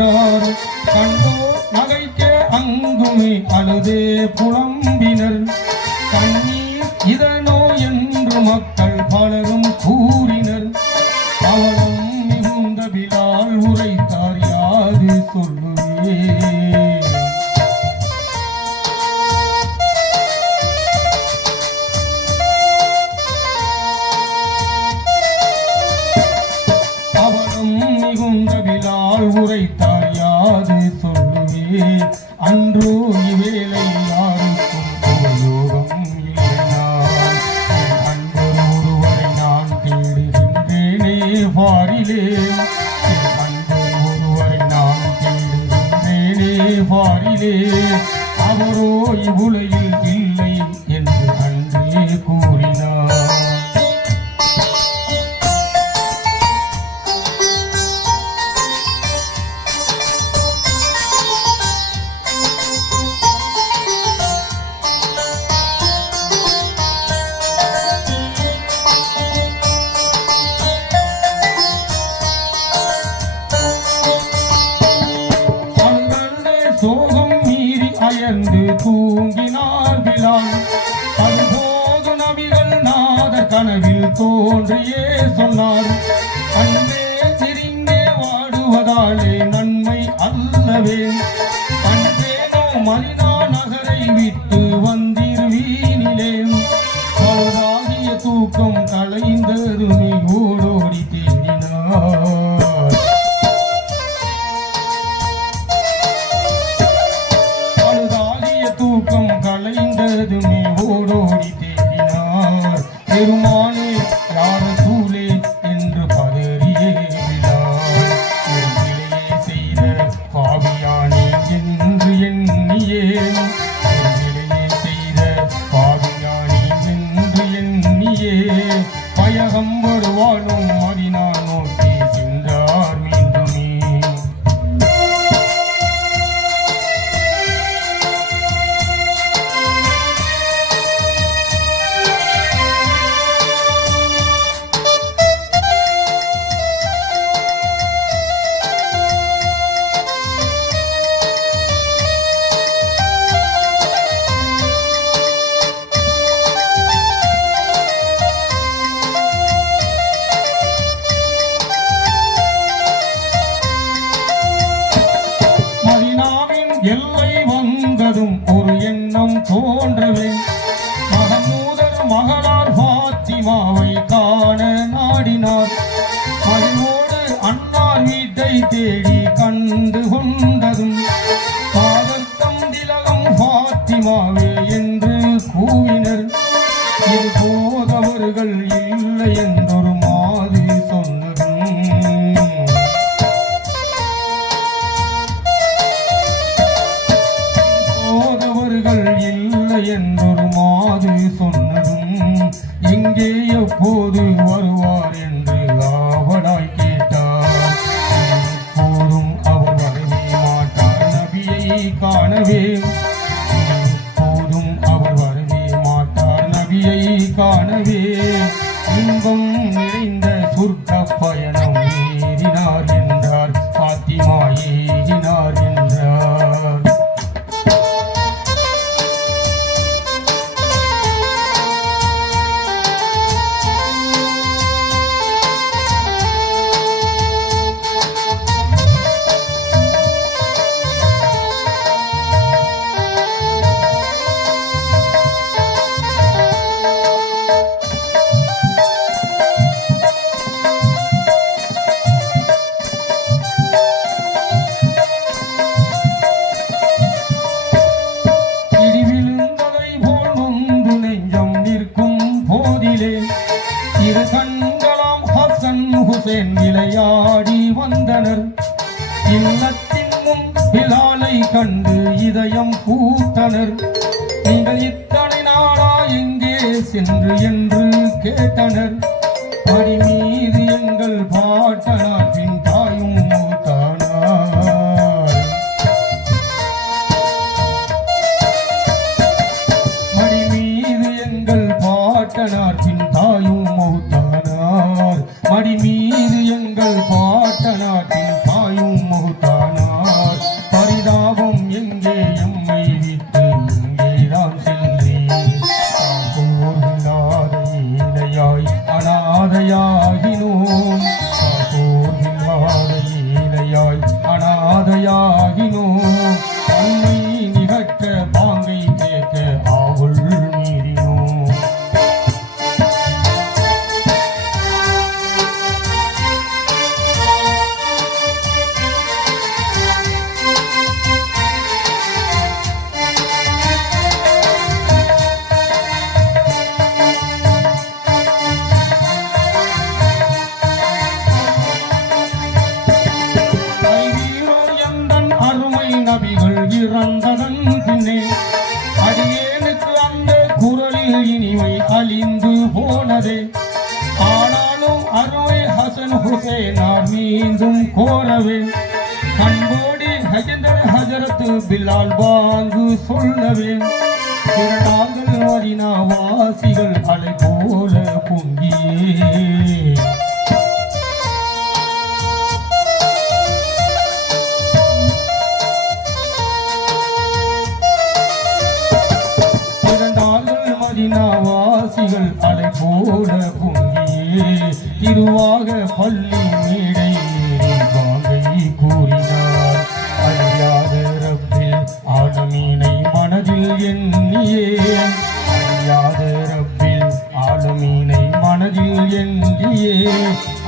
நின்றார். கண்டோர் நகைக்க அங்குமே அழுதே புலம்பினர். கண்ணீர் இதனோ என்று மக்கள் பலரும் கூறினர். அவலம் மிகுந்த பிலால் உரைத்தார் யாது சொல்லுவே. அவலம் மிகுந்த பிலால் உரைத்தார் யாது சொல்லுவே. அன்றோ இவ்வேளை யாருக்கும் யோகம் இல்லைனான். அன்பர் ஒருவரை நான் தேடுகின்றேனே பாரிலே. அன்பர் ஒருவரை நான் தேடுகின்றேனே பாரிலே. அவரோ இவ்வுலகில் இல்லை என்று அன்றே கூறினார். சோகம் மீறி அயர்ந்து தூங்கினார் பிலால். அதுபோது நபிகள் நாதர் கனவில் தோன்றியே சொன்னார். அன்பே திரிந்தே வாடுவதாலே நன்மை அல்லவே. அன்பேனோ மனிதா நகரை விட்டு வந்தீர் வீணிலே. பழுதாகிய தூக்கம் களைந்ததுமே ஓடோடி தேடினார். தூக்கம் களைந்ததுமே ஓடோடி தேடினார். பெருமானே யார சூலே என்று பதறியே விழார். ஒரு நிலையை செய்த பாவியானே என்று எண்ணியே. ஒரு நிலையை செய்த பாவியானே என்று எண்ணியே. பயகம் வருவானும் மதினா நோக்கி சென்றார் மீண்டுமே. எல்லை வந்ததும் ஒரு எண்ணம் தோன்றவே. மகமூதர் மகளார் பாத்திமாவை காண நாடினார். மகளோடு அன்னார் வீட்டை தேடி கண்டு கொண்டதும் பாதத்தம் திலகம் பாத்திமாவே என்று கூவினர். இது போதவர்கள் இல்லை என்றொரு மாதிரி சொன்னதும் இல்லை என்றொரு மாது சொன்னதும் எங்கே எப்போது வருவார் என்று ஆவலாய் கேட்டார். எப்போதும் அவர் வரவே மாட்டார் நபியை காணவே. எப்போதும் அவர் வரவே மாட்டார் நபியை காணவே. இன்பம் நிறைந்த சொர்க்க பயணம் ஏறினார் என்றார். பாத்திமா ஏறினார் என்றார். இரு கண்களாம் ஹசன் ஹுசேன் விளையாடி வந்தனர். இல்லத்தின் முன் பிலாலை கண்டு இதயம் பூத்தனர். நீங்கள் இத்தனை நாளா எங்கே சென்று என்று கேட்டனர். படி மீது எங்கள் பாட்டனார் பின் தாயும் மூத்தானார். மடி மீது எங்கள் பாட்டனார் பின் தாயும் மௌத்தானார். மடி மீது எங்கள் பாட்டனார் பின் தாயும் மௌத்தானார். மீண்டும் கோரவே அன்போடி ஹஜந்தர் ஹஜரத்து பிலால் பாங்கு சொல்லவே இரண்டாங்கள் மதீனா வாசிகள் அலை போல பொங்கியே மதீனாவாசிகள் அலை போல பொங்கியே திருவாக பள்ளி மேடை வாங்கை கூறினார் அறியாத ரப்பில் ஆலமீனை மனதில் எண்ணியே அறியாத ரப்பில் ஆலமீனை மனதில் எண்ணியே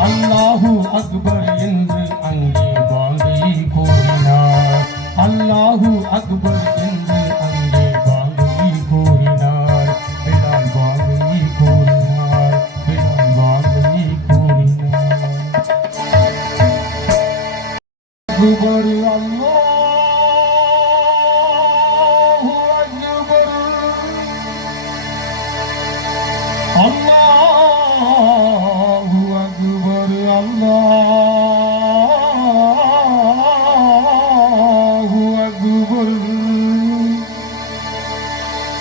அல்லாஹு அக்பர் என்று அங்கே வாங்கை கூறினார் அல்லாஹு அக்பர் என்று அங்கே வாங்கை கூறினார் أكبر الله أكبر الله أكبر الله أكبر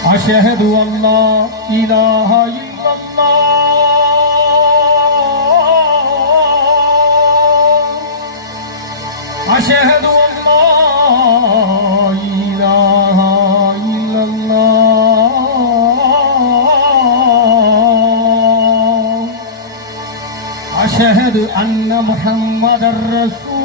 أشهد أن لا إله إلا الله أشهد أن لا إله إلا الله أشهد أن محمدا رسول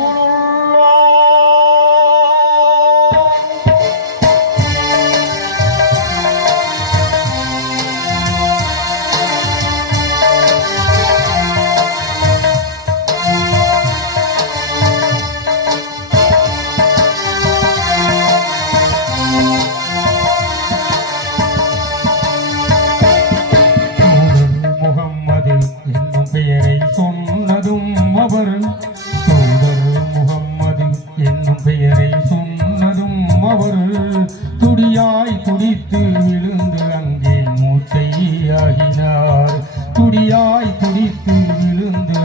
துடியாய் துடித்து விழுந்து அங்கே மூச்சையாகினார் துடியாய் துடித்து விழுந்து